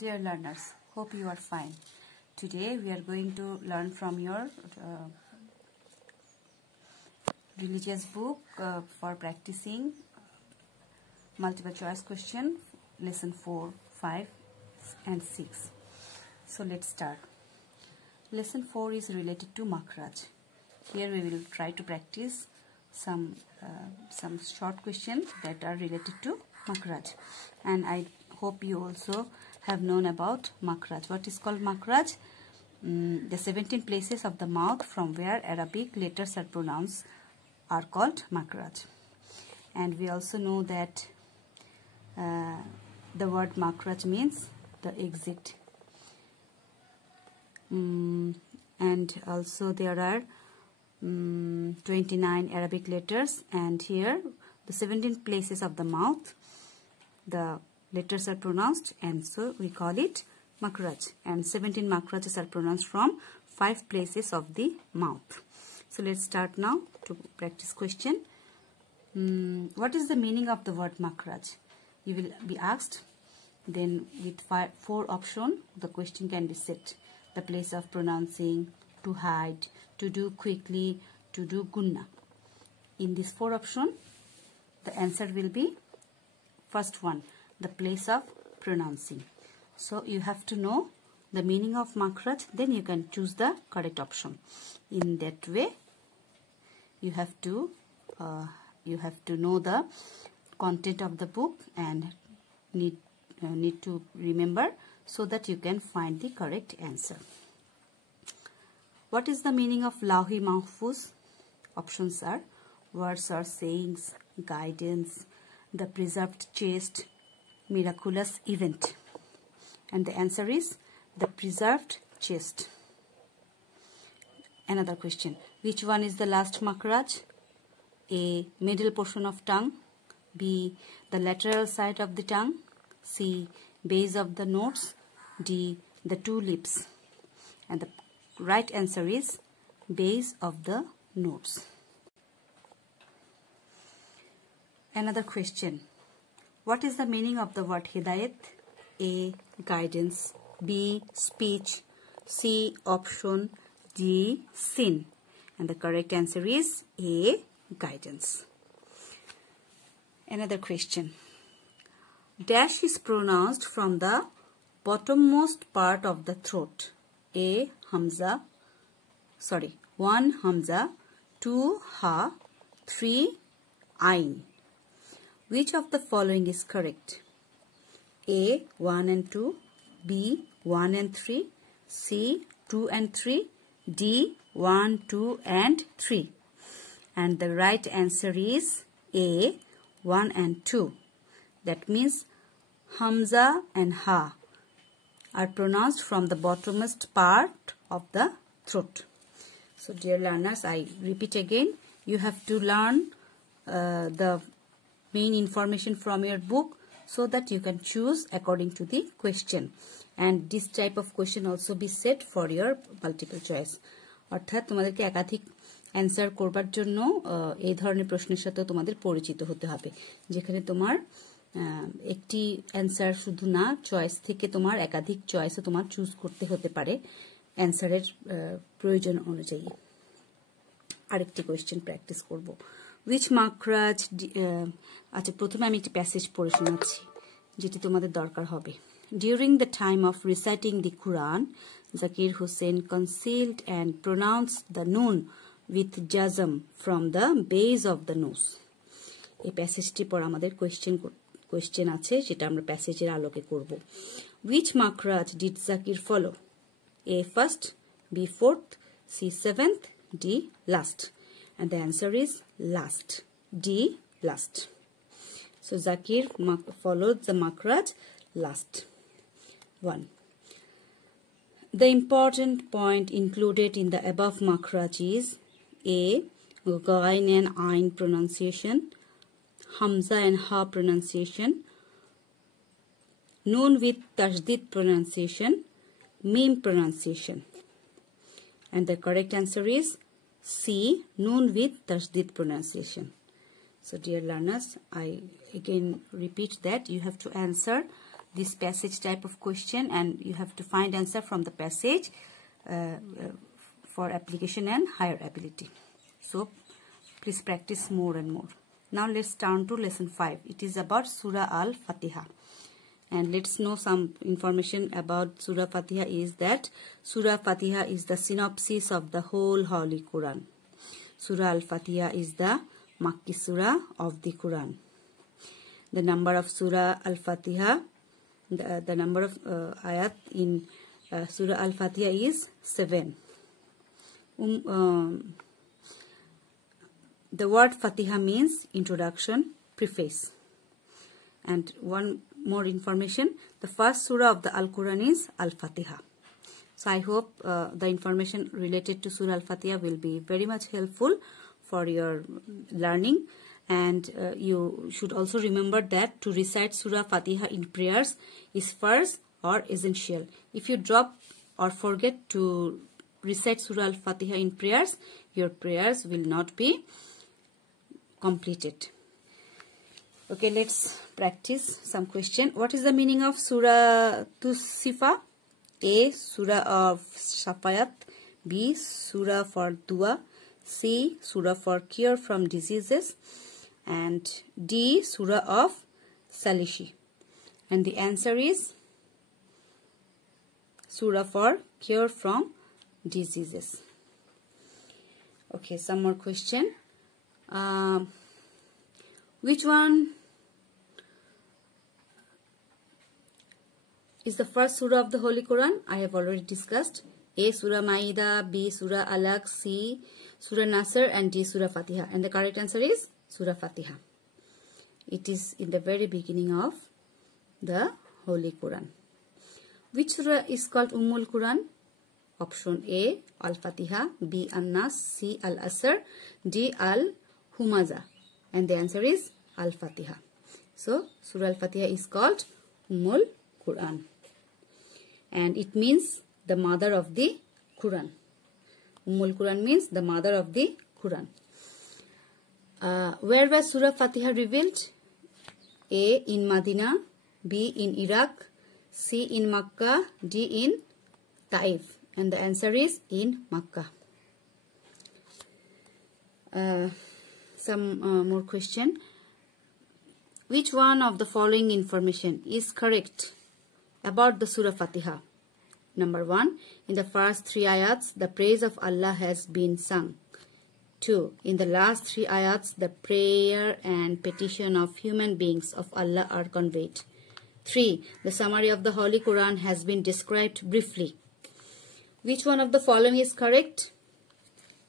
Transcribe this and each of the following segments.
Dear learners, hope you are fine. Today we are going to learn from your religious book for practicing multiple choice question, lesson 4, 5 and 6. So let's start. Lesson 4 is related to Makhraj. Here we will try to practice some short questions that are related to Makhraj. And I hope you also have known about Makhraj. What is called Makhraj? The 17 places of the mouth from where Arabic letters are pronounced are called Makhraj. And we also know that the word Makhraj means the exit. And also there are 29 Arabic letters, and here the 17 places of the mouth the letters are pronounced, and so we call it Makhraj. And 17 Makhrajas are pronounced from 5 places of the mouth. So let's start now to practice question. What is the meaning of the word Makhraj? You will be asked. Then with 4 options the question can be set. The place of pronouncing, to hide, to do quickly, to do gunna. In these 4 options the answer will be first one, the place of pronouncing. So you have to know the meaning of Makhraj, then you can choose the correct option. In that way you have to know the content of the book and need to remember so that you can find the correct answer. What is the meaning of Lawhi Mahfuz? Options are words or sayings, guidance, the preserved chest, miraculous event. And the answer is the preserved chest. Another question. Which one is the last Makhraj? A. Middle portion of tongue. B. The lateral side of the tongue. C. Base of the notes. D. The 2 lips. And the right answer is base of the notes. Another question. What is the meaning of the word Hidayat? A. Guidance. B. Speech. C. Option. D. Sin. And the correct answer is A. Guidance. Another question. Dash is pronounced from the bottommost part of the throat. A. Hamza. 1 Hamza. 2 Ha. 3 Ain. Which of the following is correct? A. 1 and 2. B. 1 and 3. C. 2 and 3. D. 1, 2 and 3. And the right answer is A. 1 and 2. That means Hamza and Ha are pronounced from the bottommost part of the throat. So dear learners, I repeat again, you have to learn the main information from your book so that you can choose according to the question. And this type of question also be set for your multiple choice. অর্থাৎ তোমাদেরকে একাধিক answer করবার জন্য এই ধরনের প্রশ্নের সাথে তোমাদের পরিচিত হতে হবে, যেখানে তোমার একটি অ্যান্সার শুধু না, চয়েস থেকে তোমার একাধিক চয়েসও তোমার চুজ করতে হতে পারে অ্যান্সারের প্রয়োজন অনুযায়ী। আরেকটি কোয়েশ্চেন প্র্যাকটিস করব। উইচ মাখরাজ, আচ্ছা প্রথমে আমি একটি প্যাসেজ পড়ে শোনাচ্ছি যেটি তোমাদের দরকার হবে। During the time of reciting the Quran, Zakir Hussain concealed and pronounced the noon with jazm from the base of the nose. এই প্যাসেজটি পর আমাদের কোয়েশ্চেন আছে, যেটা আমরা প্যাসেজের আলোকে করব। Which makhraj did Zakir follow? A. First, B. Fourth, C. Seventh, D. Last. And the answer is last. D. Last. So Zakir followed the makhraj last. 1. The important point included in the above makhraj is A. Ghain and Ain pronunciation, Hamza and Ha pronunciation, Noon with Tashdid pronunciation, Mim pronunciation. And the correct answer is C. Noon with Tashdid pronunciation. So dear learners, I again repeat that you have to answer this passage type of question, and you have to find answer from the passage for application and higher ability. So please practice more and more. Now let's turn to lesson 5. It is about Surah Al-Fatiha. And let's know some information about Surah Fatiha is that Surah Fatiha is the synopsis of the whole Holy Quran. Surah Al-Fatiha is the Makki Surah of the Quran. The number of Surah Al-Fatiha, the number of ayat in Surah Al-Fatiha is 7. The word Fatiha means introduction, preface. And one more information, the first surah of the Al-Quran is Al-Fatiha. So I hope the information related to Surah Al-Fatiha will be very much helpful for your learning. And you should also remember that to recite Surah Fatiha in prayers is first or essential. If you drop or forget to recite Surah Al-Fatiha in prayers, your prayers will not be completed. Okay, let's practice some question. What is the meaning of Surah Tusifa? A. Surah of Shafayat. B. Surah for Dua. C. Surah for cure from diseases. And D. Surah of Salishi. And the answer is Surah for cure from diseases. Okay, some more question. Which one is the first surah of the Holy Quran? I have already discussed. A. Surah Maida, B. Surah Alaq, C. Surah Nasr, and D. Surah Fatiha. And the correct answer is Surah Fatiha. It is in the very beginning of the Holy Quran. Which surah is called Ummul Quran? Option A. Al-Fatiha, B. An-Nas, C. Al-Asr, D. Al-Humaza. And the answer is Al-Fatiha. So, Surah Al-Fatiha is called Ummul Quran. And it means the mother of the Quran. Ummul Quran means the mother of the Quran. Where was Surah Fatiha revealed? A. In Medina, B. in Iraq, C. in Makkah, D. in Taif. And the answer is in Makkah. Some more question. Which one of the following information is correct about the Surah Fatiha? Number 1. In the first 3 ayats, the praise of Allah has been sung. 2. In the last 3 ayats, the prayer and petition of human beings of Allah are conveyed. 3. The summary of the Holy Quran has been described briefly. Which one of the following is correct?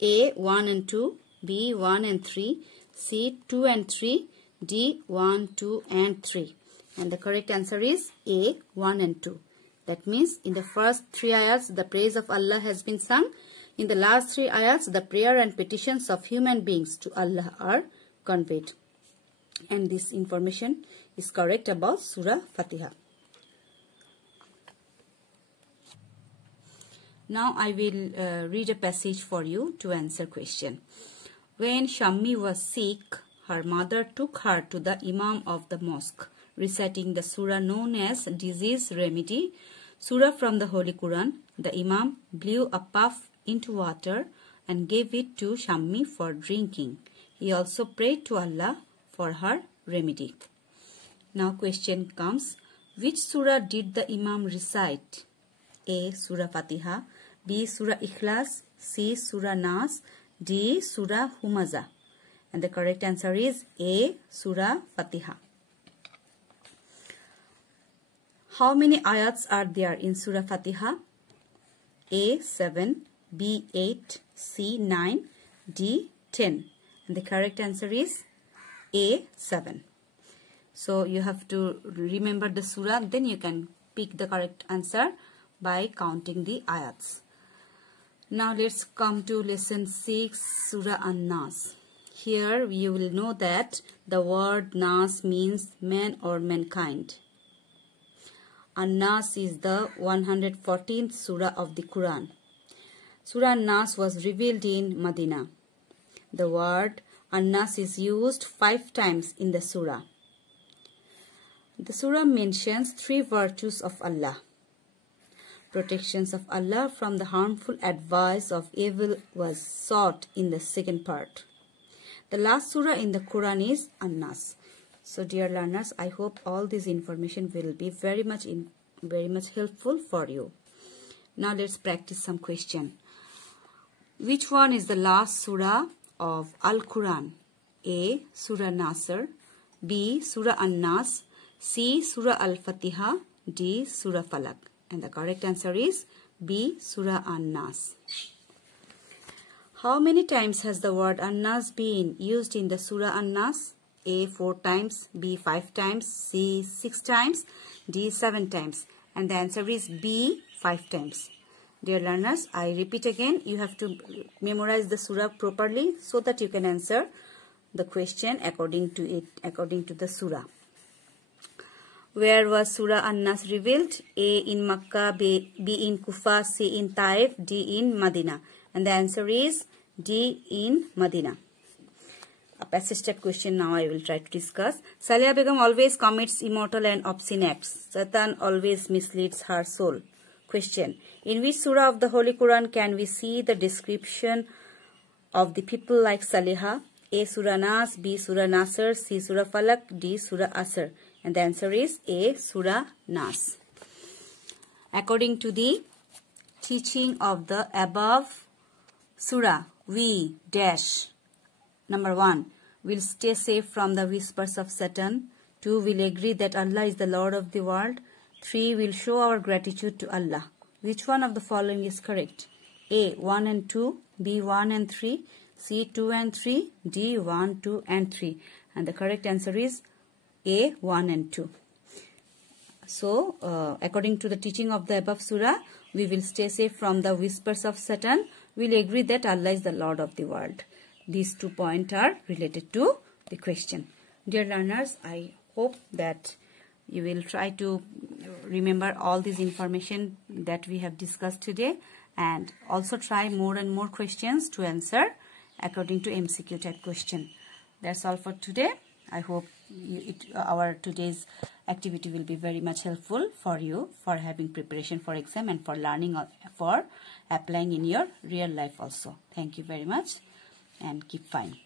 A. 1 and 2, B. 1 and 3, C. 2 and 3, D. 1, 2 and 3. And the correct answer is A. 1 and 2. That means in the first 3 ayats, the praise of Allah has been sung. In the last 3 ayats, the prayer and petitions of human beings to Allah are conveyed. And this information is correct about Surah Fatiha. Now I will read a passage for you to answer question. When Shammi was sick, her mother took her to the Imam of the mosque, reciting the surah known as disease remedy, surah from the Holy Quran. The Imam blew a puff into water and gave it to Shammi for drinking. He also prayed to Allah for her remedy. Now question comes, which surah did the Imam recite? A. Surah Fatiha, B. Surah Ikhlas, C. Surah Nas, D. Surah Humaza. And the correct answer is A. Surah Fatiha. How many ayats are there in Surah Fatiha? A. 7, B. 8, C. 9, D. 10. And the correct answer is A. 7. So you have to remember the surah, then you can pick the correct answer by counting the ayats. Now let's come to lesson 6, Surah An-Nas. Here you will know that the word Nas means man or mankind. An-Nas is the 114th surah of the Quran. Surah An-Nas was revealed in Medina. The word An-Nas is used 5 times in the surah. The surah mentions 3 virtues of Allah. Protections of Allah from the harmful advice of evil was sought in the second part. The last surah in the Quran is An-Nas. So dear learners, I hope all this information will be very much helpful for you. Now let's practice some question. Which one is the last surah of Al-Quran? A. Surah Nasr, B. Surah An-Nas, C. Surah Al-Fatiha, D. Surah Falaq. And the correct answer is B. Surah An-Nas. How many times has the word An-Nas been used in the Surah An-Nas? A. 4 times, B. 5 times, C. 6 times, D. 7 times. And the answer is B. 5 times. Dear learners, I repeat again, you have to memorize the surah properly so that you can answer the question according to the surah. Where was Surah An-Nas revealed? A. in Makkah, B. in Kufa, C. in Taif, D. in Medina. And the answer is D. in Medina. A passage type question now I will try to discuss. Saliha Begum always commits immoral and obscene acts. Satan always misleads her soul. Question. In which surah of the Holy Quran can we see the description of the people like Saliha? A. Surah Nas, B. Surah Nasr, C. Surah Falaq, D. Surah Asr. And the answer is A. Surah Nas. According to the teaching of the above surah, we dash. Number 1. Will stay safe from the whispers of Satan. 2. Will agree that Allah is the Lord of the world. 3. Will show our gratitude to Allah. Which one of the following is correct? A. 1 and 2, B. 1 and 3, C. 2 and 3, D. 1, 2 and 3. And the correct answer is A. 1 and 2. So, according to the teaching of the above surah, we will stay safe from the whispers of Satan. We will agree that Allah is the Lord of the world. These 2 points are related to the question. Dear learners, I hope that you will try to remember all this information that we have discussed today and also try more and more questions to answer according to MCQ type question. That's all for today. I hope our today's activity will be very much helpful for you for having preparation for exam and for learning for applying in your real life also. Thank you very much and keep fine.